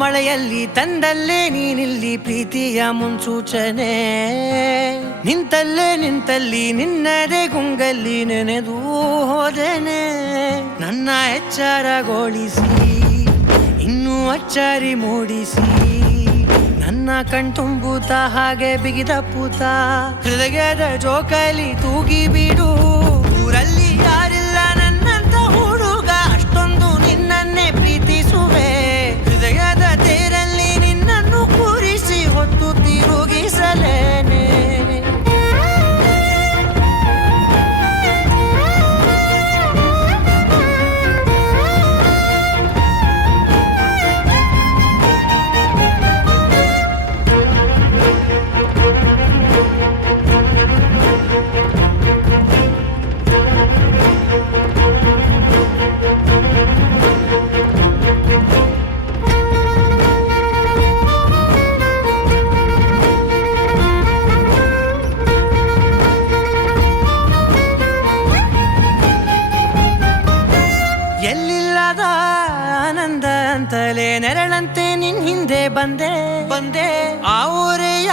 ಮಳೆಯಲ್ಲಿ ತಂದಲ್ಲೇ ನೀನಿಲ್ಲಿ ಪ್ರೀತಿಯ ಮುನ್ಸೂಚನೆ. ನಿಂತಲ್ಲಿ ನಿನ್ನದೇ ಗುಂಗಲ್ಲಿ ನೆನೆದು ಹೋದೆನೆ. ನನ್ನ ಎಚ್ಚರಗೊಳಿಸಿ ಇನ್ನೂ ಅಚ್ಚರಿ ಮೂಡಿಸಿ ನನ್ನ ಕಣ್ತುಂಬುತ್ತ ಹಾಗೆ ಬಿಗಿದ ಪೂತ ಹೃದಯದ ಜೋಕಾಲಿ ತೂಗಿ ಬಿಡು. ಊರಲ್ಲಿ ಯಾರಿಲ್ಲ ನನ್ನಂತ ಹುಡುಗ, ಅಷ್ಟೊಂದು ನಿನ್ನನ್ನೇ ಪ್ರೀತಿಸುವೆ. ಹೃದಯದ ತೇರಲ್ಲಿ ನಿನ್ನನ್ನು ಕೂರಿಸಿ ಹೊತ್ತು ತಿರುಗಿಸಲೇನೆ. ಎಲ್ಲಿಲ್ಲದ ಆನಂದ ಅಂತಲೇ ನೆರಳಂತೆ ನಿನ್ ಹಿಂದೆ ಬಂದೆ. ಆ ಊರೆಯ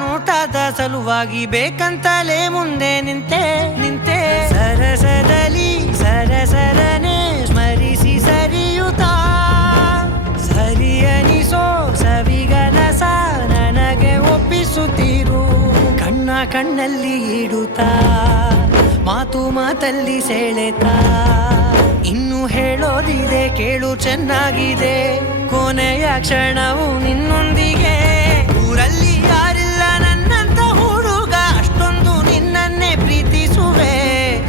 ನೋಟದ ಸಲುವಾಗಿ ಬೇಕಂತಲೇ ಮುಂದೆ ನಿಂತೆ. ಸರಸರನೆ ಸ್ಮರಿಸಿ ಸರಿಯುತ್ತಾ ಸರಿಯನಿಸೋ ಸವಿಗನಸ ನನಗೆ ಒಪ್ಪಿಸುತ್ತೀರು. ಕಣ್ಣಲ್ಲಿ ಇಡುತ್ತಾ ಮಾತಲ್ಲಿ ಸೆಳೆತಾ ಇನ್ನು ಹೇಳೋದಿದೆ ಕೇಳು ಚೆನ್ನಾಗಿದೆ. ಕೊನೆಯ ಕ್ಷಣವು ನಿನ್ನೊಂದಿಗೆ. ಊರಲ್ಲಿ ಯಾರಿಲ್ಲ ನನ್ನಂತ ಹುಡುಗ, ಅಷ್ಟೊಂದು ನಿನ್ನನ್ನೇ ಪ್ರೀತಿಸುವೆ.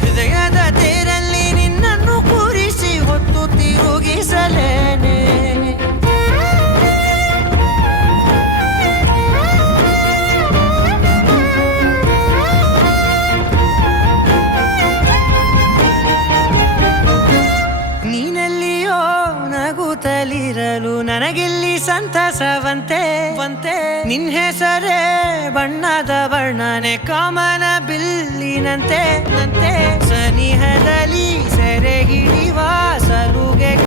ಹೃದಯದ ತೇರಲ್ಲಿ ನಿನ್ನನ್ನು ಕೂರಿಸಿ ಹೊತ್ತು ತಿರುಗಿಸಲೇನೆ. ನಗುತ್ತಲಿರಲು ನನಗಿಲ್ಲಿ ಸಂತಸವಂತೆ. ನಿನ್ ಹೆಸರೇ ಬಣ್ಣದ ವರ್ಣನೆ ಕಾಮನ ಬಿಲ್ಲಿನಂತೆ. ಸನಿಹದಲ್ಲಿ ಸೆರೆ ಹಿಡಿಯುವ ಸಲುಗೆ